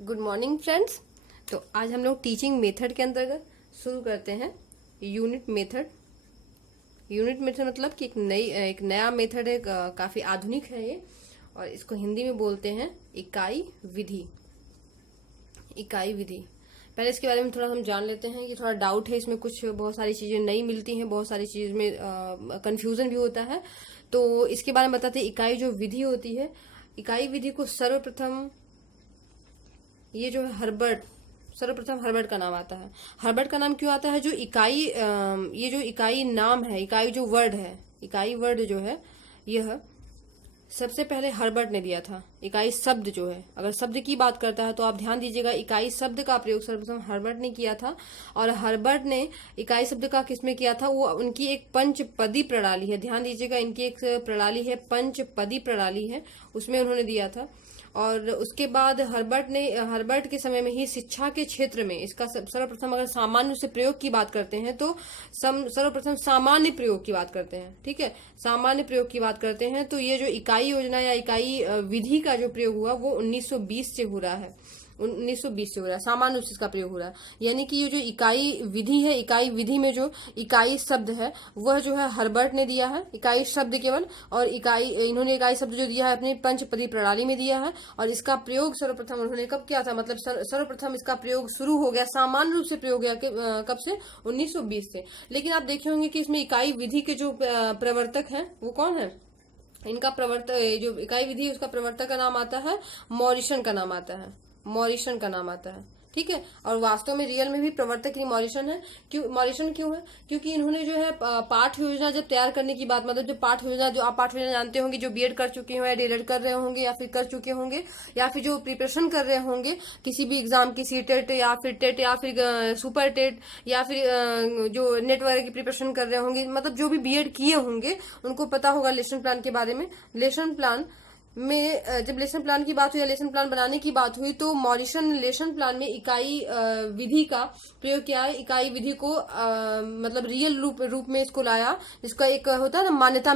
Good morning friends. तो आज हम लोग टीचिंग मेथड के अंतर्गत शुरू करते हैं यूनिट मेथड। यूनिट मेथड मतलब कि एक नया मेथड है, काफी आधुनिक है ये, और इसको हिंदी में बोलते हैं इकाई विधि। इकाई विधि, पहले इसके बारे में थोड़ा हम जान लेते हैं कि थोड़ा डाउट है इसमें, कुछ बहुत सारी चीजें नई मिलती हैं, बहुत सारी चीज में कंफ्यूजन भी होता है। तो इसके बारे में बताते हैं। इकाई जो विधि होती है, इकाई विधि को सर्वप्रथम ये जो है सर्वप्रथम हर्बर्ट का नाम आता है। हर्बर्ट का नाम क्यों आता है? जो इकाई ये जो इकाई नाम है, इकाई जो वर्ड है, इकाई वर्ड जो है, यह सबसे पहले हर्बर्ट ने दिया था। इकाई शब्द जो है, अगर शब्द की बात करता है तो आप ध्यान दीजिएगा, इकाई शब्द का प्रयोग सर्वप्रथम हर्बर्ट ने किया था। और हर्बर्ट ने इकाई शब्द का किसमें किया था? वो उनकी एक पंचपदी प्रणाली है, ध्यान दीजिएगा, इनकी एक प्रणाली है, पंचपदी प्रणाली है, उसमें उन्होंने दिया था। और उसके बाद हर्बर्ट के समय में ही शिक्षा के क्षेत्र में इसका सर्वप्रथम, अगर सामान्य से प्रयोग की बात करते हैं तो सर्वप्रथम सामान्य प्रयोग की बात करते हैं, ठीक है, सामान्य प्रयोग की बात करते हैं। तो ये जो इकाई योजना या इकाई विधि का जो प्रयोग हुआ वो 1920 से हो रहा है, 1920 से हो रहा है, सामान्य रूप से इसका प्रयोग हो रहा है। यानी कि ये जो इकाई विधि है, इकाई विधि में जो इकाई शब्द है वह जो है हर्बर्ट ने दिया है, इकाई शब्द केवल। और इन्होंने इकाई शब्द जो दिया है अपनी पंचपदी प्रणाली में दिया है। और इसका प्रयोग सर्वप्रथम उन्होंने कब किया था? मतलब सर्वप्रथम इसका प्रयोग शुरू हो गया, सामान्य रूप से प्रयोग गया कब से? 1920 से। लेकिन आप देखे होंगे कि इसमें इकाई विधि के जो प्रवर्तक है वो कौन है? इनका प्रवर्तक, जो इकाई विधि है उसका प्रवर्तक का नाम आता है मॉरिसन का नाम आता है, मॉरिसन का नाम आता है, ठीक है। और वास्तव में रियल में भी प्रवर्तक ही मॉरिसन है। मॉरिसन क्यों है? क्योंकि इन्होंने जो है पाठ योजना जब तैयार करने की बात, मतलब जो पाठ योजना, जो आप पाठ योजना जानते होंगे, जो बीएड कर चुके हो या डीएलएड कर रहे होंगे या फिर कर चुके होंगे, या फिर जो प्रिपरेशन कर रहे होंगे किसी भी एग्जाम की, सीटेट या फिर टेट या फिर सुपर टेट या फिर जो नेट वगैरह की प्रिपरेशन कर रहे होंगे, मतलब जो भी बीएड किए होंगे उनको पता होगा लेसन प्लान के बारे में। लेसन प्लान में जब लेसन प्लान की बात हुई या लेसन प्लान बनाने की बात हुई तो मॉरिसन ने लेसन प्लान में इकाई विधि का प्रयोग किया है। इकाई विधि को मतलब रियल रूप में इसको लाया, जिसका एक होता है ना मान्यता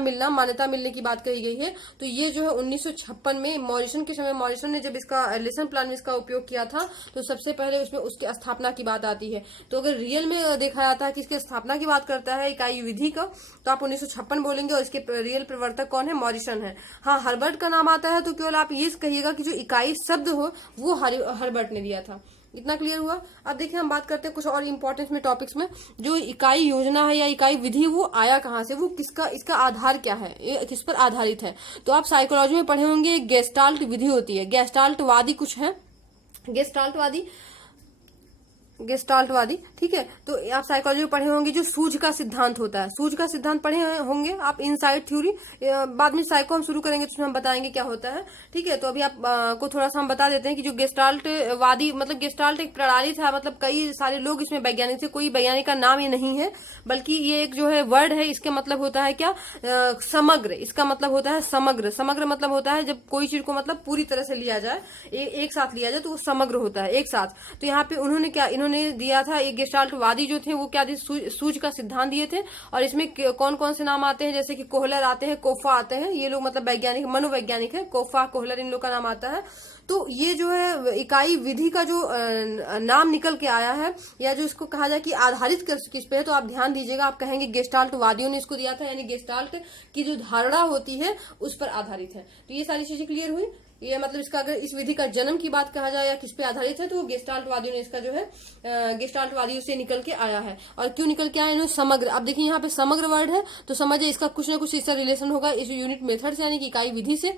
मिलने की बात कही गई है। तो ये जो है 1956 में मॉरिसन के समय, मॉरिसन ने जब इसका लेसन प्लान में इसका उपयोग किया था तो सबसे पहले उसमें उसकी स्थापना की बात आती है। तो अगर रियल में देखा जाता है कि इसकी स्थापना की बात करता है इकाई विधि का, तो आप 1956 बोलेंगे और इसके रियल प्रवर्तक कौन है? मॉरिसन है। हाँ, हर्बर्ट का नाम आता है तो केवल आप ये कहिएगा कि जो इकाई शब्द हो वो हर्बर्ट ने दिया था। इतना क्लियर हुआ? अब देखिए हम बात करते हैं कुछ और इंपॉर्टेंट में टॉपिक्स में। जो इकाई योजना है या इकाई विधि वो आया कहाँ से, वो किसका, इसका आधार क्या है, ये किस पर आधारित है? तो आप साइकोलॉजी में पढ़े होंगे, गेस्टाल्ट विधि होती है, गेस्टाल्टवादी कुछ है, गेस्टाल्टवादी, ठीक है। तो आप साइकोलॉजी में पढ़े होंगे जो सूझ का सिद्धांत होता है, सूझ का सिद्धांत पढ़े होंगे आप, इनसाइट थ्योरी। बाद में साइको हम शुरू करेंगे तो उसमें हम बताएंगे क्या होता है, ठीक है। तो अभी आप को थोड़ा सा हम बता देते हैं कि जो गेस्टाल्टवादी, मतलब गेस्टाल्ट एक प्रणाली था, मतलब कई सारे लोग इसमें वैज्ञानिक थे, कोई वैज्ञानिक का नाम ये नहीं है, बल्कि ये एक जो है वर्ड है, इसके मतलब होता है क्या? समग्र, इसका मतलब होता है समग्र। समग्र मतलब होता है जब कोई चीज को मतलब पूरी तरह से लिया जाए, एक साथ लिया जाए तो वो समग्र होता है, एक साथ। तो यहाँ पे उन्होंने क्या दिया था, एक गेस्टाल्टवादी जो थे वो क्या दिए? सूझ का सिद्धांत दिए थे। और इसमें कौन कौन से नाम आते हैं? जैसे कि कोहलर आते हैं, कोफा आते हैं, ये लोग मतलब वैज्ञानिक, मनोवैज्ञानिक है, कोफा, कोहलर, इन लोग का नाम आता है। तो ये जो है इकाई विधि का जो नाम निकल के आया है, या जो इसको कहा जाए कि आधारित किस पे है, तो आप ध्यान दीजिएगा, आप कहेंगे गेस्टाल्टवादियों ने इसको दिया था, यानी गेस्टाल्ट की जो धारणा होती है उस पर आधारित है। तो ये सारी चीजें क्लियर हुई। ये मतलब इसका अगर इस विधि का जन्म की बात कहा जाए या किस पे आधारित है, तो वो गेस्टाल्टवादियों ने इसका जो है गेस्टाल्टवादियों से निकल के आया है। और क्यों निकल के आया? इन्होंने समग्र, अब देखिए यहाँ पे समग्र वर्ड है तो समझिए इसका कुछ ना कुछ इसका रिलेशन होगा इस यूनिट मेथड से, यानी कि इकाई विधि से।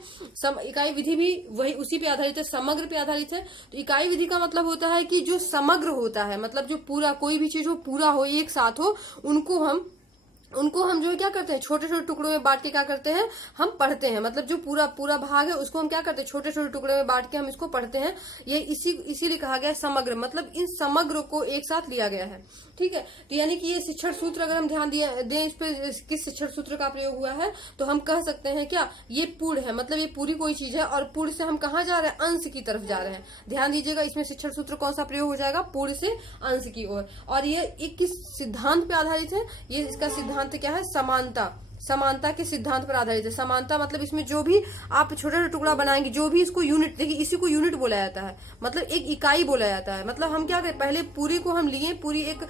इकाई विधि भी वही उसी पे आधारित है, समग्र पे आधारित है। तो इकाई विधि का मतलब होता है कि जो समग्र होता है, मतलब जो पूरा, कोई भी चीज हो पूरा हो, एक साथ हो, उनको हम जो है क्या करते हैं? छोटे छोटे टुकड़ों में बांट के क्या करते हैं? हम पढ़ते हैं। मतलब जो पूरा भाग है उसको हम क्या करते हैं? छोटे छोटे टुकड़े में बांट के हम इसको पढ़ते हैं। ये इसीलिए कहा गया है समग्र, मतलब इन समग्र को एक साथ लिया गया है, ठीक है। तो यानी कि ये शिक्षण सूत्र, अगर हम ध्यान दें इस पे, किस शिक्षण सूत्र का प्रयोग हुआ है, तो हम कह सकते हैं क्या? ये पूर्ण है, मतलब ये पूरी कोई चीज है, और पूर्ण से हम कहाँ जा रहे हैं? अंश की तरफ जा रहे हैं। ध्यान दीजिएगा, इसमें शिक्षण सूत्र कौन सा प्रयोग हो जाएगा? पूर्ण से अंश की ओर। और ये किस सिद्धांत पे आधारित है? ये इसका सिद्धांत क्या है? समानता। समानता के सिद्धांत पर आधारित है। समानता मतलब इसमें जो भी आप छोटा छोटा टुकड़ा बनाएंगे, जो भी इसको यूनिट, देखिए इसी को यूनिट बोला जाता है, मतलब एक इकाई बोला जाता है। मतलब हम क्या करें, पहले पूरी को हम लिए, पूरी एक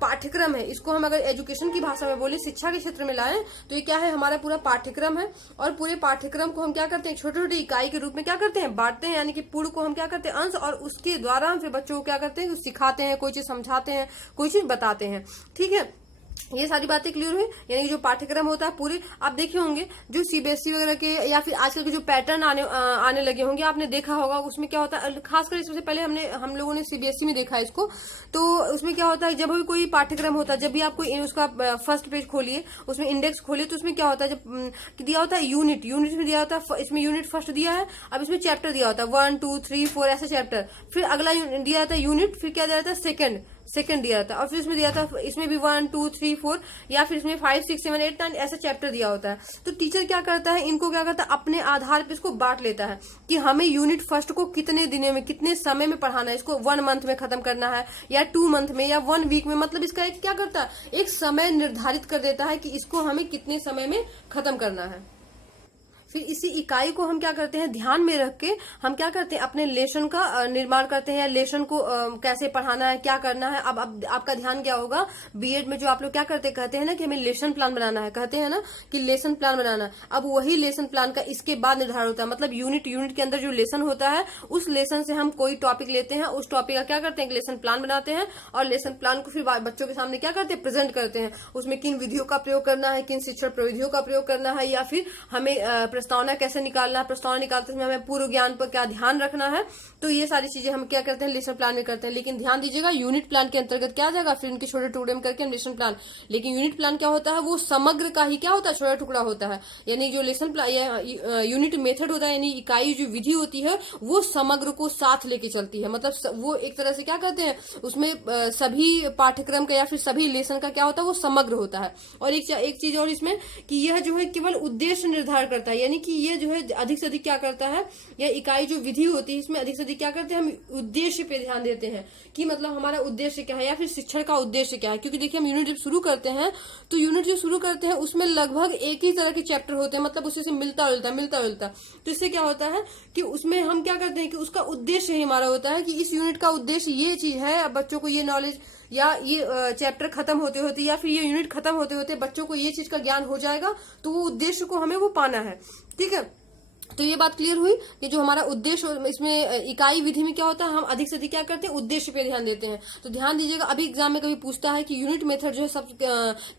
पाठ्यक्रम है, इसको हम अगर एजुकेशन की भाषा में बोले, शिक्षा के क्षेत्र में लाएं, तो ये क्या है, हमारा पूरा पाठ्यक्रम है। और पूरे पाठ्यक्रम को हम क्या करते हैं, छोटे छोटे इकाई के रूप में क्या करते हैं, बांटते हैं, यानी कि पूर्ण को हम क्या करते हैं, अंश, और उसके द्वारा हम फिर बच्चों को क्या करते हैं, सिखाते हैं, कोई चीज समझाते हैं, कोई चीज बताते हैं। ठीक है, ये सारी बातें क्लियर हुई। यानी कि जो पाठ्यक्रम होता है पूरे, आप देखे होंगे जो सीबीएसई वगैरह के या फिर आजकल के जो पैटर्न आने लगे होंगे, आपने देखा होगा, उसमें क्या होता है, खासकर इससे पहले हम लोगों ने सीबीएसई में देखा है इसको। तो उसमें क्या होता है, जब भी कोई पाठ्यक्रम होता है, जब भी आप कोई उसका फर्स्ट पेज खोलिए, उसमें इंडेक्स खोलिए, तो उसमें क्या होता है, जब दिया होता है यूनिट में दिया होता है, इसमें यूनिट फर्स्ट दिया है, अब इसमें चैप्टर दिया होता है 1 2 3 4 ऐसे चैप्टर, फिर अगला दिया जाता है यूनिट, फिर क्या दिया जाता है, सेकंड दिया था, और फिर इसमें दिया था, इसमें भी 1 2 3 4 या फिर इसमें 5 6 7 8 9 ऐसा चैप्टर दिया होता है। तो टीचर क्या करता है, इनको क्या करता है, अपने आधार पे इसको बांट लेता है कि हमें यूनिट फर्स्ट को कितने दिनों में, कितने समय में पढ़ाना है, इसको 1 मंथ में खत्म करना है, या 2 मंथ में, या 1 वीक में। मतलब इसका एक क्या करता है, एक समय निर्धारित कर देता है कि इसको हमें कितने समय में खत्म करना है। फिर इसी इकाई को हम क्या करते हैं, ध्यान में रख के हम क्या करते हैं, अपने लेसन का निर्माण करते हैं, या लेसन को कैसे पढ़ाना है, क्या करना है। अब आपका ध्यान क्या होगा, बीएड में जो आप लोग क्या करते, कहते हैं ना कि हमें लेसन प्लान बनाना है, कहते हैं ना कि लेसन प्लान बनाना। अब वही लेसन प्लान का इसके बाद निर्धारण होता है, मतलब यूनिट के अंदर जो लेसन होता है, उस लेसन से हम कोई टॉपिक लेते हैं, उस टॉपिक का क्या करते हैं, लेसन प्लान बनाते हैं, और लेसन प्लान को फिर बच्चों के सामने क्या करते हैं, प्रेजेंट करते हैं। उसमें किन विधियों का प्रयोग करना है, किन शिक्षण प्रविधियों का प्रयोग करना है, या फिर हमें प्रस्तावना कैसे निकालना है, प्रस्तावना निकालते समय हमें पूर्व ज्ञान पर क्या ध्यान रखना है। तो ये सारी चीजें हम क्या करते हैं, लेसन प्लान में करते हैं। लेकिन ध्यान दीजिएगा, यूनिट प्लान के अंतर्गत क्या आ जाएगा, फिर उनके छोटे टुकड़े में करके हम लेसन प्लान। लेकिन यूनिट प्लान क्या होता है, वो समग्र का ही क्या होता है, छोटा टुकड़ा होता है। यानी जो लेसन प्लान या यूनिट मेथड होता है, यानी इकाई जो विधि होती है, वो समग्र को साथ लेके चलती है। मतलब वो एक तरह से क्या करते हैं, उसमें सभी पाठ्यक्रम का या फिर सभी लेसन का क्या होता है, वो समग्र होता है। और एक चीज और इसमें कि यह जो है केवल उद्देश्य निर्धारण करता है, यानी कि ये जो है अधिक से अधिक क्या करता है, यह इकाई जो विधि होती है, इसमें अधिक से अधिक क्या करते हैं, हम उद्देश्य पे ध्यान देते हैं कि मतलब हमारा उद्देश्य क्या है, या फिर शिक्षण का उद्देश्य क्या है। क्योंकि देखिए, हम यूनिट जब शुरू करते हैं, तो यूनिट जो शुरू करते हैं उसमें लगभग एक ही तरह के चैप्टर होते हैं, मतलब उसी से मिलता जुलता। तो इससे क्या होता है कि उसमें हम क्या करते हैं कि उसका उद्देश्य ही हमारा होता है कि इस यूनिट का उद्देश्य ये चीज है, अब बच्चों को ये नॉलेज या ये चैप्टर खत्म होते होते या फिर ये यूनिट खत्म होते होते बच्चों को ये चीज का ज्ञान हो जाएगा, तो वो उद्देश्य को हमें वो पाना है। ठीक है, तो ये बात क्लियर हुई कि जो हमारा उद्देश्य, इसमें इकाई विधि में क्या होता है, हम अधिक से अधिक क्या करते हैं, उद्देश्य पे ध्यान देते हैं। तो ध्यान दीजिएगा, अभी एग्जाम में कभी पूछता है कि यूनिट मेथड जो है सब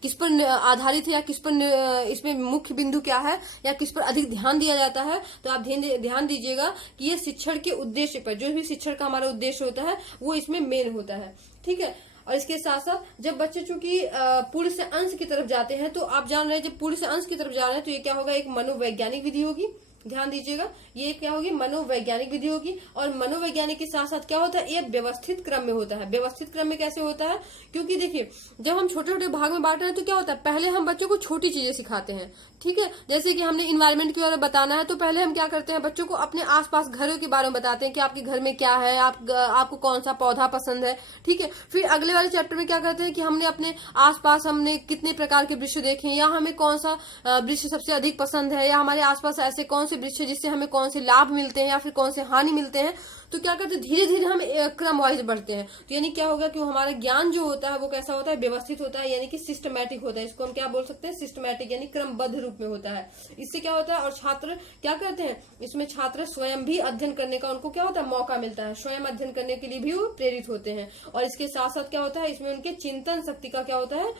किस पर आधारित है, या किस पर इसमें मुख्य बिंदु क्या है, या किस पर अधिक ध्यान दिया जाता है, तो आप ध्यान दीजिएगा कि ये शिक्षण के उद्देश्य पर, जो भी शिक्षण का हमारा उद्देश्य होता है वो इसमें मेन होता है। ठीक है, और इसके साथ साथ जब बच्चे चूंकि पूर्ण से अंश की तरफ जाते हैं, तो आप जान रहे हैं जब पूर्ण से अंश की तरफ जा रहे हैं, तो ये क्या होगा, एक मनोवैज्ञानिक विधि होगी। ध्यान दीजिएगा, ये क्या होगी, मनोवैज्ञानिक विधि होगी। और मनोवैज्ञानिक के साथ साथ क्या होता है, ये व्यवस्थित क्रम में होता है। व्यवस्थित क्रम में कैसे होता है, क्योंकि देखिए जब हम छोटे छोटे भाग में बांट रहे हैं, तो क्या होता है, पहले हम बच्चों को छोटी चीजें सिखाते हैं। ठीक है, जैसे कि हमने इन्वायरमेंट के बारे में बताना है, तो पहले हम क्या करते हैं, बच्चों को अपने आसपास घरों के बारे में बताते हैं कि आपके घर में क्या है, आपको कौन सा पौधा पसंद है। ठीक है, फिर अगले वाले चैप्टर में क्या करते हैं कि हमने अपने आसपास हमने कितने प्रकार के वृक्ष देखे, या हमें कौन सा वृक्ष सबसे अधिक पसंद है, या हमारे आसपास ऐसे कौन से वृक्ष जिससे हमें कौन से लाभ मिलते हैं या फिर कौन से हानि मिलते हैं। तो क्या करते हैं, धीरे धीरे हम क्रम वाइज बढ़ते हैं। तो यानी क्या होगा कि हमारा ज्ञान जो होता है वो कैसा होता है, व्यवस्थित होता है, यानी कि सिस्टमैटिक होता है। इसको हम क्या बोल सकते हैं, सिस्टमैटिक, यानी क्रमबद्ध रूप में होता है। इससे क्या होता है, और छात्र क्या करते हैं, इसमें छात्र स्वयं भी अध्ययन करने का उनको क्या होता है, मौका मिलता है। स्वयं अध्ययन करने के लिए भी वो प्रेरित होते हैं। और इसके साथ साथ क्या होता है, इसमें उनके चिंतन शक्ति का क्या होता है,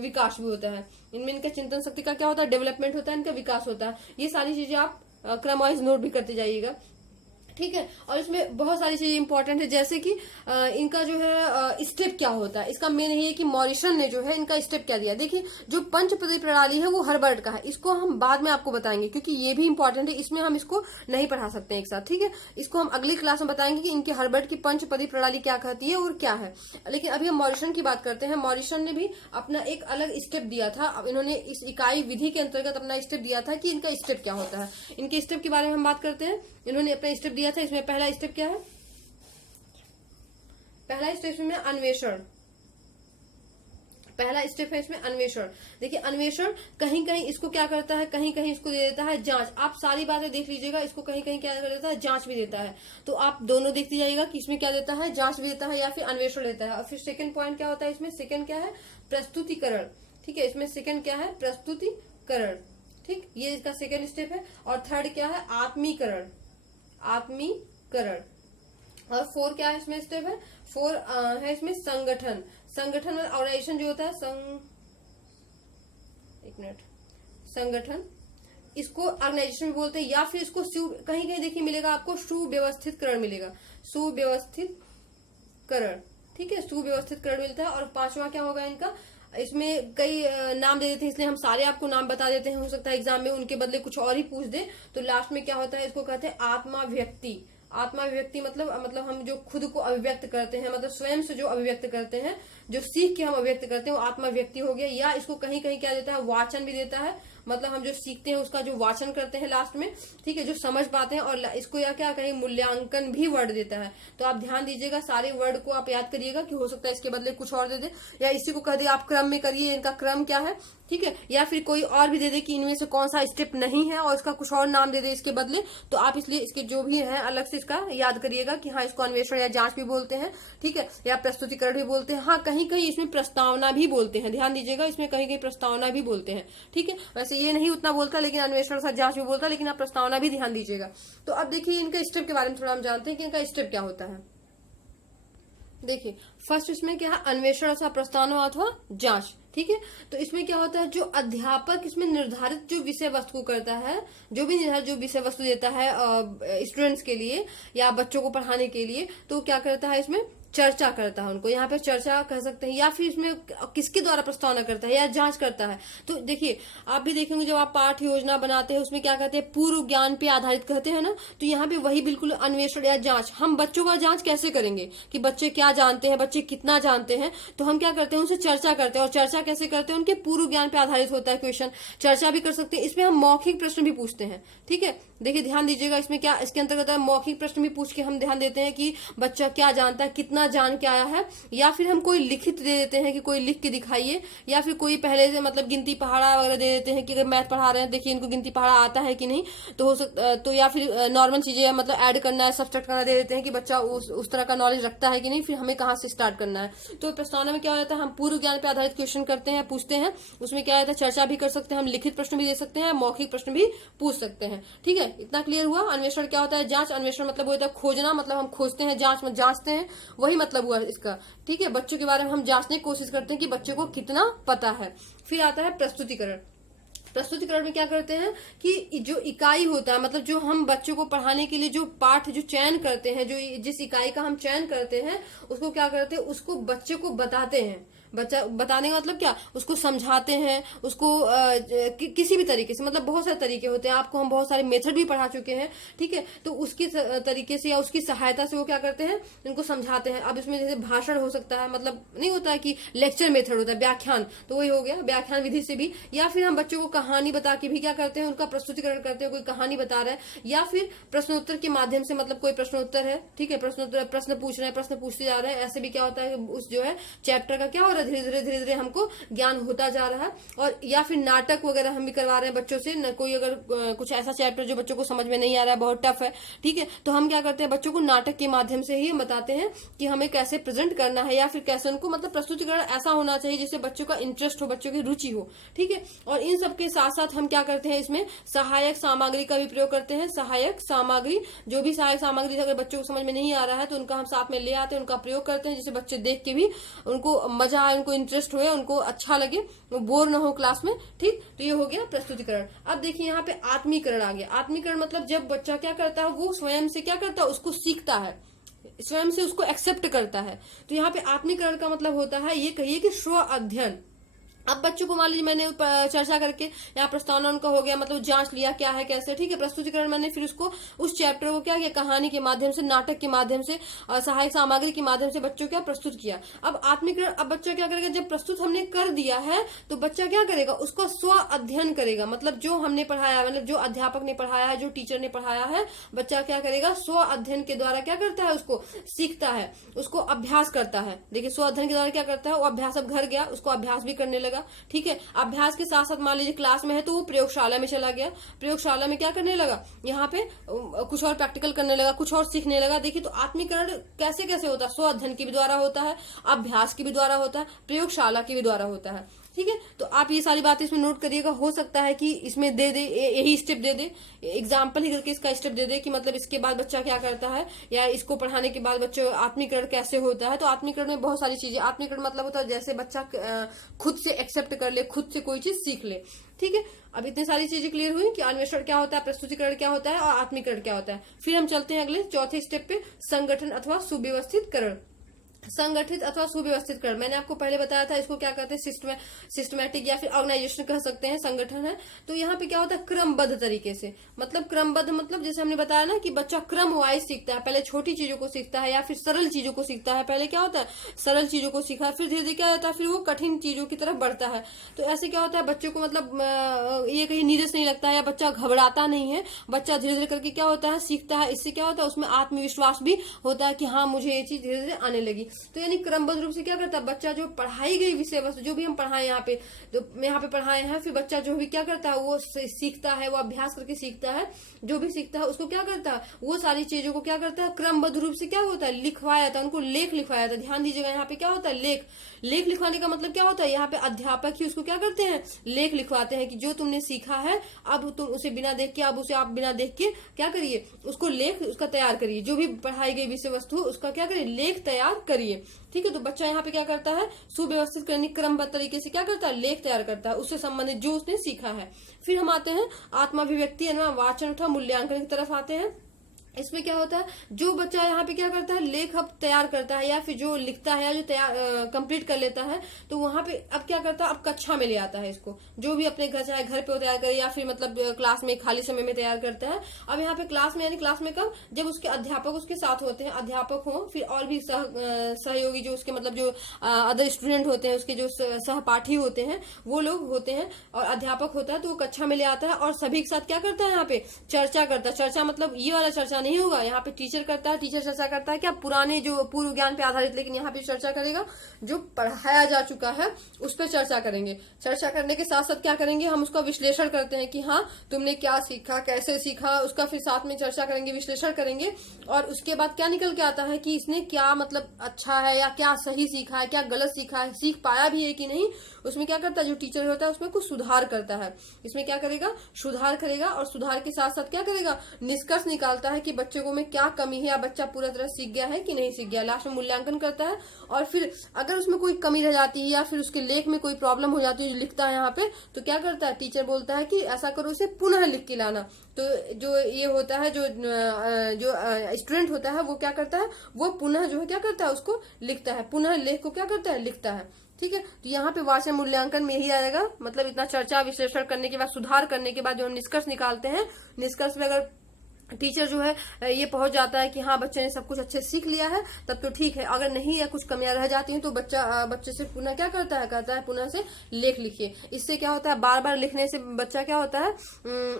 विकास भी होता है। इनमें इनका चिंतन शक्ति का क्या होता है, डेवलपमेंट होता है, इनका विकास होता है। ये सारी चीजें आप क्रम वाइज नोट भी करते जाइएगा। ठीक है, और इसमें बहुत सारी चीजें इंपॉर्टेंट है, जैसे कि इनका जो है स्टेप क्या होता है। इसका मेन ये है कि मॉरिसन ने जो है इनका स्टेप क्या दिया। देखिए, जो पंचपदी प्रणाली है वो हर्बर्ट का है, इसको हम बाद में आपको बताएंगे क्योंकि ये भी इंपॉर्टेंट है, इसमें हम इसको नहीं पढ़ा सकते हैं एक साथ। ठीक है, इसको हम अगली क्लास में बताएंगे कि इनके हर्बर्ट की पंचपदी प्रणाली क्या कहती है और क्या है। लेकिन अभी हम मॉरिसन की बात करते हैं। मॉरिसन ने भी अपना एक अलग स्टेप दिया था। अब इन्होंने इस इकाई विधि के अंतर्गत अपना स्टेप दिया था कि इनका स्टेप क्या होता है। इनके स्टेप के बारे में हम बात करते हैं। इन्होंने अपना स्टेप दिया था, इसमें पहला स्टेप क्या है, पहला स्टेप में अन्वेषण। पहला स्टेप है इसमें अन्वेषण। देखिए अन्वेषण कहीं कहीं इसको क्या करता है, कहीं कहीं इसको दे देता है जांच। आप सारी बातें देख लीजिएगा, इसको कहीं कहीं क्या कर देता है, जांच भी देता है। तो आप दोनों देखते जाइएगा कि इसमें क्या देता है, जांच भी देता है या फिर अन्वेषण देता है। और फिर सेकंड पॉइंट क्या होता है इसमें, सेकंड क्या है, प्रस्तुतिकरण। ठीक है, इसमें सेकंड क्या है, प्रस्तुतिकरण। ठीक, ये इसका सेकंड स्टेप है। और थर्ड क्या है, आत्मीकरण, आत्मीकरण। और फोर क्या है इसमें स्टेप है, फोर है इसमें संगठन। संगठन में ऑर्गेनाइजेशन जो होता है, एक मिनट, संगठन, इसको ऑर्गेनाइजेशन बोलते हैं। या फिर इसको कहीं कहीं देखिए मिलेगा आपको सुव्यवस्थित करण मिलेगा, सुव्यवस्थित करण। ठीक है, सुव्यवस्थित करण मिलता है। और पांचवा क्या होगा इनका, इसमें कई नाम दे देते हैं, इसलिए हम सारे आपको नाम बता देते हैं। हो सकता है एग्जाम में उनके बदले कुछ और ही पूछ दे। तो लास्ट में क्या होता है, इसको कहते हैं आत्माभिव्यक्ति। आत्माभिव्यक्ति मतलब हम जो खुद को अभिव्यक्त करते हैं, मतलब स्वयं से जो अभिव्यक्त करते हैं, जो सीख के हम अभिव्यक्त करते हैं, वो आत्माभिव्यक्ति हो गया। या इसको कहीं कहीं क्या देता है, वाचन भी देता है, मतलब हम जो सीखते हैं उसका जो वाचन करते हैं लास्ट में, ठीक है, जो समझ पाते हैं। और इसको या क्या कहीं मूल्यांकन भी वर्ड देता है। तो आप ध्यान दीजिएगा, सारे वर्ड को आप याद करिएगा कि हो सकता है इसके बदले कुछ और दे दे, या इसी को कह दे आप क्रम में करिए, इनका क्रम क्या है। ठीक है, या फिर कोई और भी दे दे कि इनमें से कौन सा स्टेप नहीं है और इसका कुछ और नाम दे दे इसके बदले। तो आप इसलिए इसके जो भी है अलग से इसका याद करिएगा कि हाँ, इसको अन्वेषण या जांच भी बोलते हैं। ठीक है, या प्रस्तुतिकरण भी बोलते हैं। हाँ, कहीं कहीं इसमें प्रस्तावना भी बोलते हैं, ध्यान दीजिएगा, इसमें कहीं कहीं प्रस्तावना भी बोलते हैं। ठीक है, वैसे ये नहीं उतना बोलता, लेकिन अन्वेषण सा जांच भी बोलता है, लेकिन आप प्रस्तावना भी ध्यान दीजिएगा। तो अब देखिए इनका स्टेप के बारे में थोड़ा हम जानते हैं कि इनका स्टेप क्या होता है। देखिए फर्स्ट इसमें क्या है, अन्वेषण अथवा प्रस्तावना अथवा जांच। ठीक है, तो इसमें क्या होता है, जो अध्यापक इसमें निर्धारित जो विषय वस्तु को करता है, जो भी निर्धारित जो विषय वस्तु देता है स्टूडेंट्स के लिए या बच्चों को पढ़ाने के लिए, तो क्या करता है इसमें चर्चा करता है उनको, यहाँ पे चर्चा कह सकते हैं। या फिर इसमें किसके द्वारा प्रस्तावना करता है या जांच करता है। तो देखिए आप भी देखेंगे जब आप पाठ योजना बनाते हैं उसमें क्या कहते हैं, पूर्व ज्ञान पे आधारित कहते हैं ना। तो यहाँ पे वही बिल्कुल अन्वेषण या जांच। हम बच्चों का जांच कैसे करेंगे कि बच्चे क्या जानते हैं, बच्चे कितना जानते हैं। तो हम क्या करते हैं, उनसे चर्चा करते हैं। और चर्चा कैसे करते हैं, उनके पूर्व ज्ञान पे आधारित होता है क्वेश्चन। चर्चा भी कर सकते हैं, इसमें हम मौखिक प्रश्न भी पूछते हैं। ठीक है, देखिए ध्यान दीजिएगा, इसमें क्या इसके अंतर्गत मौखिक प्रश्न भी पूछ के हम ध्यान देते हैं कि बच्चा क्या जानता है, कितना जान के आया है। या फिर हम कोई लिखित दे देते हैं कि कोई लिख के दिखाइए। या फिर कोई पहले से मतलब गिनती पहाड़ा वगैरह दे देते हैं कि अगर मैथ पढ़ा रहे हैं, देखिए इनको गिनती पहाड़ा आता है कि नहीं। तो हो सकता तो या फिर नॉर्मल चीजें मतलब ऐड करना है, सब्सट्रैक्ट करना दे देते हैं कि बच्चा उस तरह का नॉलेज रखता है कि नहीं, फिर हमें कहाँ से स्टार्ट करना है। तो प्रस्तावना में क्या होता है, हम पूर्व ज्ञान पे आधारित क्वेश्चन करते हैं, पूछते हैं। उसमें क्या होता है, चर्चा भी कर सकते हैं, हम लिखित प्रश्न भी दे सकते हैं, मौखिक प्रश्न भी पूछ सकते हैं। ठीक है, इतना क्लियर हुआ। अन्वेषण क्या होता है, जांच। अन्वेषण मतलब होता है खोजना, मतलब हम खोजते हैं, जांच में जांचते हैं, वही मतलब हुआ इसका। ठीक है, बच्चों के बारे में हम जांचने की कोशिश करते हैं कि बच्चे को कितना पता है। फिर आता है प्रस्तुतिकरण। प्रस्तुतिकरण में क्या करते हैं कि जो इकाई होता है, मतलब जो हम बच्चों को पढ़ाने के लिए जो पाठ जो चयन करते हैं, जो जिस इकाई का हम चयन करते हैं, उसको क्या करते हैं, उसको बच्चे को बताते हैं। बच्चा बताने का मतलब क्या, उसको समझाते हैं, उसको किसी भी तरीके से, मतलब बहुत सारे तरीके होते हैं, आपको हम बहुत सारे मेथड भी पढ़ा चुके हैं। ठीक है, तो उसकी तरीके से या उसकी सहायता से वो क्या करते हैं, उनको समझाते हैं। अब इसमें जैसे भाषण हो सकता है, मतलब नहीं होता है कि लेक्चर मेथड होता है, व्याख्यान, तो वही हो गया व्याख्यान विधि से भी। या फिर हम बच्चों को कहानी बता के भी क्या करते हैं, उनका प्रस्तुतिकरण करते हैं, कोई कहानी बता रहे हैं। या फिर प्रश्नोत्तर के माध्यम से, मतलब कोई प्रश्नोत्तर है, ठीक है, प्रश्न पूछ रहे हैं, प्रश्न पूछते जा रहे हैं, ऐसे भी क्या होता है उस जो है चैप्टर का क्या हो रहा है, धीरे धीरे हमको ज्ञान होता जा रहा है। और या फिर नाटक वगैरह हम भी करवा रहे हैं बच्चों से, कोई अगर कुछ ऐसा चैप्टर जो बच्चों को समझ में नहीं आ रहा है, बहुत टफ है, ठीक है, तो हम क्या करते हैं, बच्चों को नाटक के माध्यम से ही बताते हैं कि हमें कैसे प्रेजेंट करना है, या फिर कैसे उनको मतलब प्रस्तुतिकरण ऐसा होना चाहिए जिससे बच्चों का इंटरेस्ट हो, बच्चों की रुचि हो। ठीक है, और इन सब के साथ साथ हम क्या करते हैं, इसमें सहायक सामग्री का भी प्रयोग करते हैं। सहायक सामग्री, जो भी सहायक सामग्री अगर बच्चों को समझ में नहीं आ रहा है तो उनका हम साथ में ले आते हैं, उनका प्रयोग करते हैं, जिससे बच्चे देख के भी उनको मजा आए, उनको इंटरेस्ट हो, उनको अच्छा लगे, बोर ना हो क्लास में। ठीक, तो ये हो गया प्रस्तुतिकरण। अब देखिए यहाँ पे आत्मीकरण आ गया। आत्मीकरण मतलब जब बच्चा क्या करता है, वो स्वयं से क्या करता है, उसको सीखता है, स्वयं से उसको एक्सेप्ट करता है। तो यहाँ पे आत्मीकरण का मतलब होता है, ये कहिए कि स्व अध्ययन। अब बच्चों को मान लीजिए मैंने चर्चा करके यहाँ प्रस्तावना उनका हो गया, मतलब जांच लिया क्या है कैसे, ठीक है। प्रस्तुतिकरण मैंने फिर उसको उस चैप्टर को क्या किया, कहानी के माध्यम से, नाटक के माध्यम से, सहायक सामग्री के माध्यम से बच्चों क्या प्रस्तुत किया। अब आत्मीकरण, अब बच्चा क्या करेगा, जब प्रस्तुत हमने कर दिया है तो बच्चा क्या करेगा, उसको स्व अध्ययन करेगा। मतलब जो हमने पढ़ाया, मतलब जो अध्यापक ने पढ़ाया है, जो टीचर ने पढ़ाया है, बच्चा क्या करेगा, स्व अध्ययन के द्वारा क्या करता है, उसको सीखता है, उसको अभ्यास करता है। देखिए स्व अध्ययन के द्वारा क्या करता है, वो अभ्यास, अब घर गया उसको अभ्यास भी करने लगा, ठीक है। अभ्यास के साथ साथ मान लीजिए क्लास में है तो वो प्रयोगशाला में चला गया, प्रयोगशाला में क्या करने लगा, यहाँ पे कुछ और प्रैक्टिकल करने लगा, कुछ और सीखने लगा। देखिए तो आत्मीकरण कैसे कैसे होता है, स्व अध्ययन के भी द्वारा होता है, अभ्यास के भी द्वारा होता है, प्रयोगशाला के भी द्वारा होता है, ठीक है। तो आप ये सारी बातें इसमें नोट करिएगा। हो सकता है कि इसमें दे दे, यही स्टेप दे दे, एग्जाम्पल ही करके इसका स्टेप दे दे कि मतलब इसके बाद बच्चा क्या करता है, या इसको पढ़ाने के बाद बच्चों आत्मीकरण कैसे होता है। तो आत्मीकरण में बहुत सारी चीजें, आत्मीकरण मतलब होता है जैसे बच्चा खुद से एक्सेप्ट कर ले, खुद से कोई चीज सीख ले, ठीक है। अब इतनी सारी चीजें क्लियर हुई कि अन्वेषण क्या होता है, प्रस्तुतिकरण क्या होता है और आत्मीकरण क्या होता है। फिर हम चलते हैं अगले चौथे स्टेप पे, संगठन अथवा सुव्यवस्थित करण। संगठित अथवा सुव्यवस्थित करण, मैंने आपको पहले बताया था, इसको क्या कहते हैं, सिस्टमैटिक या फिर ऑर्गेनाइजेशन कह सकते हैं, संगठन है। तो यहाँ पे क्या होता है, क्रमबद्ध तरीके से, मतलब क्रमबद्ध, मतलब जैसे हमने बताया ना कि बच्चा क्रम वाइज सीखता है, पहले छोटी चीजों को सीखता है या फिर सरल चीजों को सीखता है। पहले क्या होता है, सरल चीजों को सीखा, फिर धीरे धीरे क्या होता है, फिर वो कठिन चीजों की तरफ बढ़ता है। तो ऐसे क्या होता है, बच्चों को मतलब ये कहीं नीरस नहीं लगता है या बच्चा घबराता नहीं है, बच्चा धीरे धीरे करके क्या होता है, सीखता है। इससे क्या होता है, उसमें आत्मविश्वास भी होता है कि हाँ मुझे ये चीज धीरे धीरे आने लगी। तो यानी क्रमबद्ध रूप से क्या करता है, बच्चा जो पढ़ाई गई विषय वस्तु जो भी हम पढ़ाए यहाँ पे, तो यहाँ पे पढ़ाए हैं, फिर बच्चा जो भी क्या करता है वो सीखता है, वो अभ्यास करके सीखता है, जो भी सीखता है उसको क्या करता है, वो सारी चीजों को क्या करता है, क्रमबद्ध रूप से क्या होता है, लिखवाया जाता है, उनको लेख लिखवाया जाता है। ध्यान दीजिएगा यहाँ पे क्या होता है, लेख। लेख लिखवाने का मतलब क्या होता है, यहाँ पे अध्यापक ही उसको क्या करते हैं, लेख लिखवाते हैं कि जो तुमने सीखा है अब तुम उसे बिना देख के, अब उसे आप बिना देख के क्या करिए, उसको लेख उसका तैयार करिए, जो भी पढ़ाई गई विषय वस्तु उसका क्या करिए, लेख तैयार करिए, ठीक है। तो बच्चा यहाँ पे क्या करता है, सुव्यवस्थित करने क्रमबद्ध तरीके से क्या करता है, लेख तैयार करता है, उससे संबंधित जो उसने सीखा है। फिर हम आते हैं आत्माभिव्यक्ति वाचन अथवा मूल्यांकन की तरफ आते हैं। इसमें क्या होता है, जो बच्चा यहाँ पे क्या करता है, लेख अब तैयार करता है या फिर जो लिखता है या जो तैयार कंप्लीट कर लेता है, तो वहां पे अब क्या करता है, अब कक्षा में ले आता है इसको, जो भी अपने घर, चाहे घर पे तैयार करे या फिर मतलब क्लास में खाली समय में तैयार करता है। अब यहाँ पे क्लास में, यानी क्लास में कब, जब उसके अध्यापक उसके साथ होते हैं, अध्यापक हो फिर और भी सहयोगी जो उसके मतलब जो अदर स्टूडेंट होते हैं, उसके जो सहपाठी होते हैं वो लोग होते हैं, और अध्यापक होता है, तो वो कक्षा में ले आता है और सभी के साथ क्या करता है, यहाँ पे चर्चा करता है। चर्चा मतलब ये वाला चर्चा नहीं होगा, यहाँ पे टीचर करता है, टीचर चर्चा करता है क्या, पुराने जो पूर्व ज्ञान पे आधारित, लेकिन यहाँ पे चर्चा करेगा जो पढ़ाया जा चुका है उस पर चर्चा करेंगे। चर्चा करने के साथ साथ क्या करेंगे, हम उसका विश्लेषण करते हैं कि हाँ तुमने क्या सीखा, कैसे सीखा, उसका फिर साथ में चर्चा करेंगे, विश्लेषण करेंगे, और उसके बाद क्या निकल के आता है कि इसने क्या मतलब अच्छा है या क्या सही सीखा है, क्या गलत सीखा है, सीख पाया भी है कि नहीं। उसमें क्या करता है, जो टीचर होता है उसमें कुछ सुधार करता है, इसमें क्या करेगा, सुधार करेगा, और सुधार के साथ साथ क्या करेगा, निष्कर्ष निकालता है कि बच्चे को में क्या कमी है या बच्चा पूरा तरह सीख गया है कि नहीं सीख गया। लास्ट में मूल्यांकन करता है, और फिर अगर उसमें कोई कमी रह जाती है या फिर उसके लेख में कोई प्रॉब्लम हो जाती है, जो लिखता है यहाँ पे, तो क्या करता है, टीचर बोलता है कि ऐसा करो, इसे पुनः लिख के लाना। तो जो ये होता है, जो स्टूडेंट होता है वो क्या करता है, वो पुनः जो है क्या करता है, उसको लिखता है, पुनः लेख को क्या करता है, लिखता है, ठीक है। तो यहाँ पे वाचन मूल्यांकन में यही आएगा, मतलब इतना चर्चा विश्लेषण करने के बाद, सुधार करने के बाद जो हम निष्कर्ष निकालते हैं, निष्कर्ष में अगर टीचर जो है ये पहुंच जाता है कि हाँ बच्चे ने सब कुछ अच्छे सीख लिया है, तब तो ठीक है। अगर नहीं या कुछ कमियां रह जाती हैं तो बच्चे से पुनः क्या करता है, कहता है पुनः से लेख लिखिए। इससे क्या होता है, बार बार लिखने से बच्चा क्या होता है,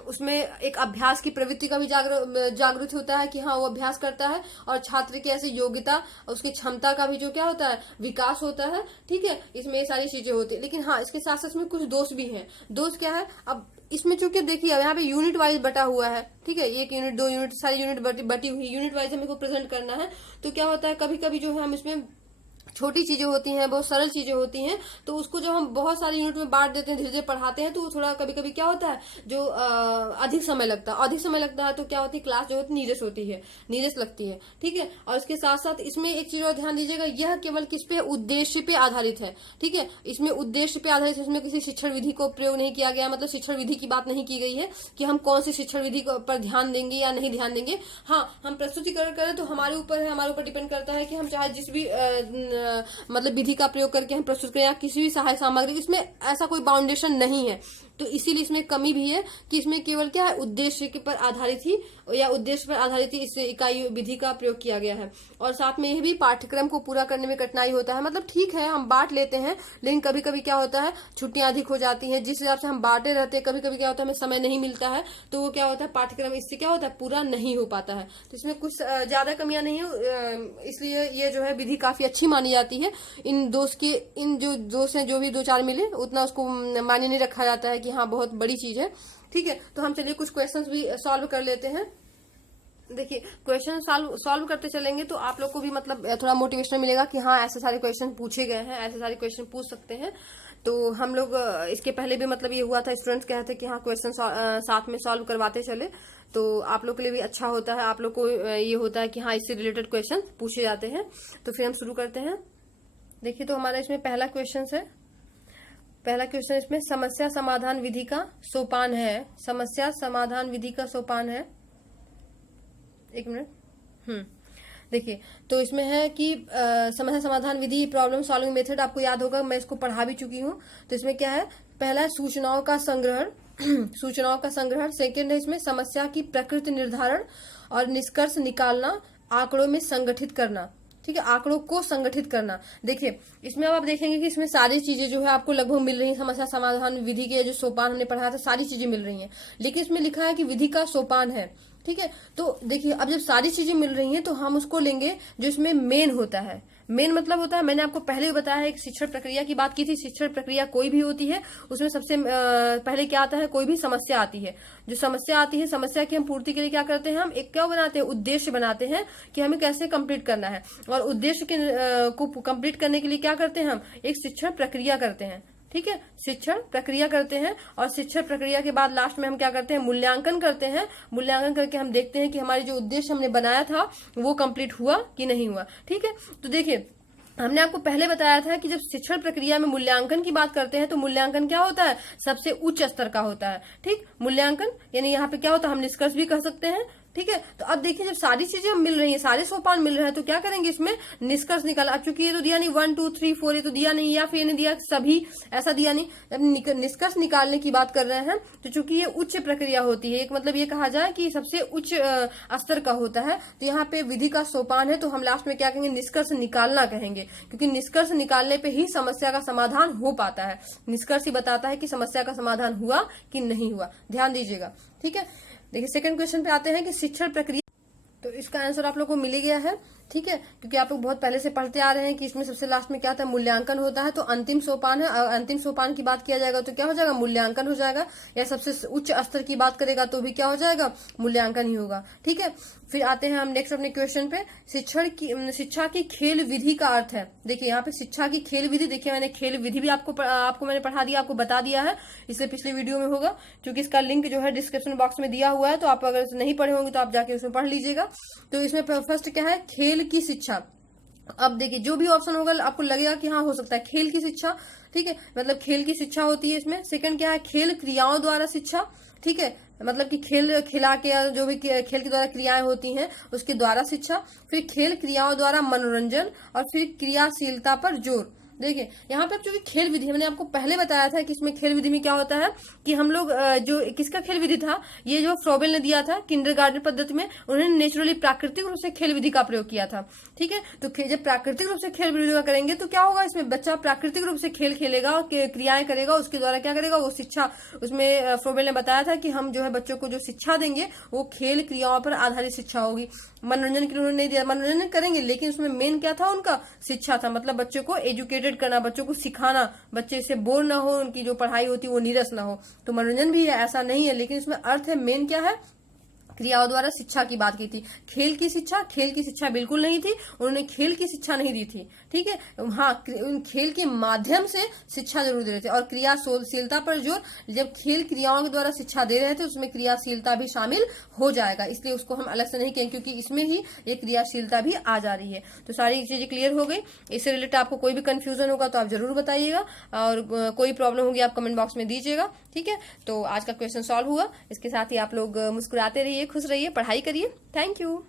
उसमें एक अभ्यास की प्रवृत्ति का भी जागृत होता है कि हाँ वो अभ्यास करता है, और छात्र की ऐसी योग्यता, उसकी क्षमता का भी जो क्या होता है, विकास होता है, ठीक है। इसमें ये सारी चीजें होती है, लेकिन हाँ इसके साथ साथ इसमें कुछ दोष भी हैं। दोष क्या है, अब इसमें चूंकि देखिए अब यहाँ पे यूनिट वाइज बटा हुआ है, ठीक है, 1 यूनिट 2 यूनिट सारी यूनिट बटी हुई, यूनिट वाइज हमें को प्रेजेंट करना है। तो क्या होता है, कभी कभी जो है हम इसमें छोटी चीजें होती हैं, बहुत सरल चीजें होती हैं, तो उसको जब हम बहुत सारी यूनिट में बांट देते हैं, धीरे धीरे पढ़ाते हैं, तो वो थोड़ा कभी कभी क्या होता है, जो अधिक समय लगता है, तो क्या होती है, क्लास जो होती है नीरस होती है, नीरस लगती है, ठीक है। और इसके साथ साथ इसमें एक चीज और ध्यान दीजिएगा, यह केवल किस पे, उद्देश्य पे आधारित है, ठीक है। इसमें उद्देश्य पे आधारित, इसमें किसी शिक्षण विधि को प्रयोग नहीं किया गया, मतलब शिक्षण विधि की बात नहीं की गई है कि हम कौन सी शिक्षण विधि पर ध्यान देंगे या नहीं ध्यान देंगे। हाँ हम प्रस्तुतिकरण करें तो हमारे ऊपर है, हमारे ऊपर डिपेंड करता है कि हम चाहे जिस भी मतलब विधि का प्रयोग करके हम प्रस्तुत करें या किसी भी सहायक सामग्री, इसमें ऐसा कोई बाउंडेशन नहीं है। तो इसीलिए इसमें कमी भी है कि इसमें केवल क्या है, उद्देश्य के पर आधारित ही या उद्देश्य पर आधारित ही इस इकाई विधि का प्रयोग किया गया है। और साथ में यह भी पाठ्यक्रम को पूरा करने में कठिनाई होता है। मतलब ठीक है हम बांट लेते हैं, लेकिन कभी कभी क्या होता है छुट्टियां अधिक हो जाती हैं, जिस हिसाब से हम बांटे रहते हैं कभी कभी क्या होता है हमें समय नहीं मिलता है, तो वो क्या होता है पाठ्यक्रम इससे क्या होता है पूरा नहीं हो पाता है। तो इसमें कुछ ज्यादा कमियां नहीं है, इसलिए ये जो है विधि काफी अच्छी मानी जाती है। इन जो दोस्त हैं जो भी 2-4 मिले उतना उसको मायने नहीं रखा जाता है कि हाँ बहुत बड़ी चीज है। ठीक है, तो हम चलिए कुछ क्वेश्चंस भी सॉल्व कर लेते हैं। देखिए क्वेश्चन सॉल्व करते चलेंगे तो आप लोग को भी मतलब थोड़ा मोटिवेशन मिलेगा कि हाँ ऐसे सारे क्वेश्चन पूछे गए हैं, ऐसे सारे क्वेश्चन पूछ सकते हैं। तो हम लोग इसके पहले भी मतलब ये हुआ था, स्टूडेंट्स कहते हैं कि हाँ क्वेश्चन साथ में सॉल्व करवाते चले, तो आप लोग के लिए भी अच्छा होता है, आप लोग को ये होता है कि हाँ इससे रिलेटेड क्वेश्चन पूछे जाते हैं। तो फिर हम शुरू करते हैं। देखिए तो हमारा इसमें पहला क्वेश्चन है, पहला क्वेश्चन इसमें समस्या समाधान विधि का सोपान है। समस्या समाधान विधि का सोपान है, एक मिनट। देखिए तो इसमें है कि समस्या समाधान विधि प्रॉब्लम सॉल्विंग मेथड, आपको याद होगा मैं इसको पढ़ा भी चुकी हूँ। तो इसमें क्या है, पहला है सूचनाओं का संग्रहण सूचनाओं का संग्रहण। सेकंड है इसमें समस्या की प्रकृति निर्धारण और निष्कर्ष निकालना, आंकड़ों में संगठित करना। ठीक है, आंकड़ों को संगठित करना। देखिए इसमें अब आप देखेंगे कि इसमें सारी चीजें जो है आपको लगभग मिल रही है। समस्या समाधान विधि के जो सोपान हमने पढ़ा था सारी चीजें मिल रही हैं, लेकिन इसमें लिखा है कि विधि का सोपान है। ठीक है, तो देखिए अब जब सारी चीजें मिल रही हैं तो हम उसको लेंगे जो इसमें मेन होता है। मेन मतलब होता है, मैंने आपको पहले भी बताया है, एक शिक्षण प्रक्रिया की बात की थी। शिक्षण प्रक्रिया कोई भी होती है उसमें सबसे पहले क्या आता है, कोई भी समस्या आती है। जो समस्या आती है, समस्या की हम पूर्ति के लिए क्या करते हैं, हम एक क्या बनाते हैं, उद्देश्य बनाते हैं कि हमें कैसे कंप्लीट करना है। और उद्देश्य को कंप्लीट करने के लिए क्या करते हैं, हम एक शिक्षण प्रक्रिया करते हैं। ठीक है, शिक्षण प्रक्रिया करते हैं और शिक्षण प्रक्रिया के बाद लास्ट में हम क्या करते हैं, मूल्यांकन करते हैं। मूल्यांकन करके हम देखते हैं कि हमारी जो उद्देश्य हमने बनाया था वो कंप्लीट हुआ कि नहीं हुआ। ठीक है, तो देखिए हमने आपको पहले बताया था कि जब शिक्षण प्रक्रिया में मूल्यांकन की बात करते हैं तो मूल्यांकन क्या होता है, सबसे उच्च स्तर का होता है। ठीक, मूल्यांकन यानी यहाँ पे क्या होता है, हम निष्कर्ष भी कर सकते हैं। ठीक है, तो अब देखिए जब सारी चीजें मिल रही हैं, सारे सोपान मिल रहे हैं, तो क्या करेंगे, इसमें निष्कर्ष निकाला। अब चूंकि ये तो दिया नहीं 1 2 3 4, ये तो दिया नहीं, या फिर ये नहीं दिया सभी, ऐसा दिया नहीं। जब निष्कर्ष निकालने की बात कर रहे हैं तो चूंकि ये उच्च प्रक्रिया होती है, एक मतलब ये कहा जाए कि सबसे उच्च स्तर का होता है, तो यहाँ पे विधि का सोपान है, तो हम लास्ट में क्या कहेंगे, निष्कर्ष निकालना कहेंगे। क्योंकि निष्कर्ष निकालने पे ही समस्या का समाधान हो पाता है। निष्कर्ष ही बताता है कि समस्या का समाधान हुआ कि नहीं हुआ, ध्यान दीजिएगा। ठीक है, देखिए सेकंड क्वेश्चन पे आते हैं कि शिक्षण प्रक्रिया, तो इसका आंसर आप लोग को मिल गया है। ठीक है, क्योंकि आप लोग बहुत पहले से पढ़ते आ रहे हैं कि इसमें सबसे लास्ट में क्या था, मूल्यांकन होता है। तो अंतिम सोपान है, अंतिम सोपान की बात किया जाएगा तो क्या हो जाएगा, मूल्यांकन हो जाएगा। या सबसे उच्च स्तर की बात करेगा तो भी क्या हो जाएगा, मूल्यांकन ही होगा। ठीक है, फिर आते हैं हम नेक्स्ट अपने क्वेश्चन पे। शिक्षा की खेल विधि का अर्थ है। देखिए यहाँ पे शिक्षा की खेल विधि, देखिए मैंने खेल विधि भी आपको मैंने पढ़ा दिया, आपको बता दिया है, इसलिए पिछले वीडियो में होगा, क्योंकि इसका लिंक जो है डिस्क्रिप्शन बॉक्स में दिया हुआ है। तो आप अगर नहीं पढ़े होंगे तो आप जाके उसमें पढ़ लीजिएगा। तो इसमें फर्स्ट क्या है, खेल की शिक्षा। अब देखिए जो भी ऑप्शन होगा आपको लगेगा कि हाँ हो सकता है खेल की शिक्षा। ठीक है, मतलब खेल की शिक्षा होती है इसमें। सेकंड क्या है, खेल क्रियाओं द्वारा शिक्षा। ठीक है, मतलब कि खेल खिला के या जो भी खेल के द्वारा क्रियाएं होती हैं उसके द्वारा शिक्षा। फिर खेल क्रियाओं द्वारा मनोरंजन और फिर क्रियाशीलता पर जोर। देखिए यहाँ पे चूंकि खेल विधि, मैंने आपको पहले बताया था कि इसमें खेल विधि में क्या होता है कि हम लोग जो किसका खेल विधि था, ये जो फ्रोबेल ने दिया था किंडरगार्टन पद्धति में, उन्होंने नेचुरली प्राकृतिक रूप से खेल विधि का प्रयोग किया था। ठीक है, तो जब प्राकृतिक रूप से खेल विधि का करेंगे तो क्या होगा, इसमें बच्चा प्राकृतिक रूप से खेल खेलेगा और क्रियाएं करेगा, उसके द्वारा क्या करेगा, वो शिक्षा। उसमें फ्रोबेल ने बताया था कि हम जो है बच्चों को जो शिक्षा देंगे वो खेल क्रियाओं पर आधारित शिक्षा होगी। मनोरंजन के लिए उन्होंने नहीं दिया, मनोरंजन करेंगे लेकिन उसमें मेन क्या था, उनका शिक्षा था। मतलब बच्चों को एजुकेटेड करना, बच्चों को सिखाना, बच्चे से बोर ना हो, उनकी जो पढ़ाई होती है वो नीरस ना हो। तो मनोरंजन भी है, ऐसा नहीं है, लेकिन इसमें अर्थ है, मेन क्या है, क्रियाओं द्वारा शिक्षा की बात की थी। खेल की शिक्षा बिल्कुल नहीं थी, उन्होंने खेल की शिक्षा नहीं दी थी। ठीक है, हाँ खेल के माध्यम से शिक्षा जरूर दे रहे थे। और क्रियाशीलता पर जोर, जब खेल क्रियाओं के द्वारा शिक्षा दे रहे थे उसमें क्रियाशीलता भी शामिल हो जाएगा, इसलिए उसको हम अलग से नहीं कहें, क्योंकि इसमें ही एक क्रियाशीलता भी आ जा रही है। तो सारी चीजें क्लियर हो गई। इससे रिलेटेड आपको कोई भी कंफ्यूजन होगा तो आप जरूर बताइएगा, और कोई प्रॉब्लम होगी आप कमेंट बॉक्स में दीजिएगा। ठीक है, तो आज का क्वेश्चन सॉल्व हुआ। इसके साथ ही आप लोग मुस्कुराते रहिए, खुश रहिए, पढ़ाई करिए। Thank you.